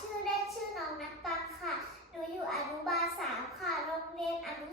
ชื่อเล่นชื่อน้องนักตังค่ะ หนูอยู่อนุบาลสามค่ะ โรงเรียนอนุ